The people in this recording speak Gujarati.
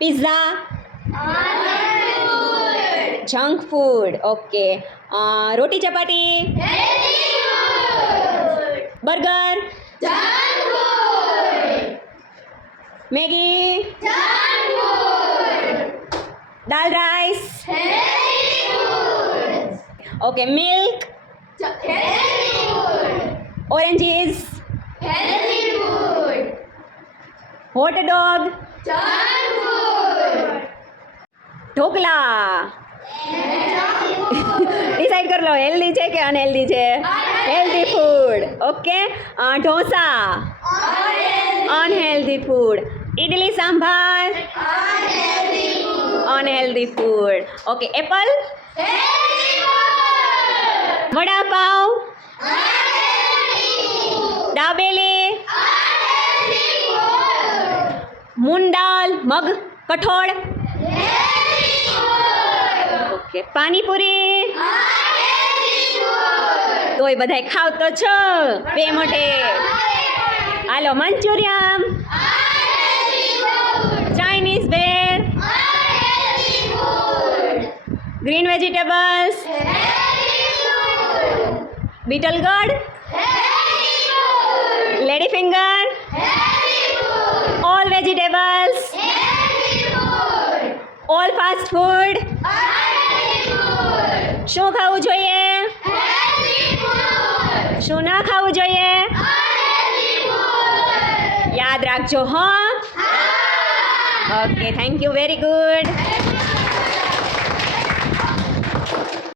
Pizza, junk food. Okay. Roti chapati, burger, Maggi, dal rice. Okay. Milk, oranges, hot dog, dhokla. Decide કરી લો હેલ્ધી છે કે અનહેલ્ધી છે. Healthy food. Okay. Dosa, unhealthy food. Idli sambar, unhealthy food. Okay. Apple, vada pav, dabeli, moong dal, મગ, કઠોળ. ઓકે. પાણીપુરી. તોય બધાય ખાવ તો છો બે મોટે. હાલો. Manchurian, Chinese bhel, green vegetables, bitter gourd, lady finger, all vegetables, all fast food. શું ખાવું જોઈએ, શું ના ખાવું જોઈએ, યાદ રાખજો. હા. Okay. Thank you. Very good.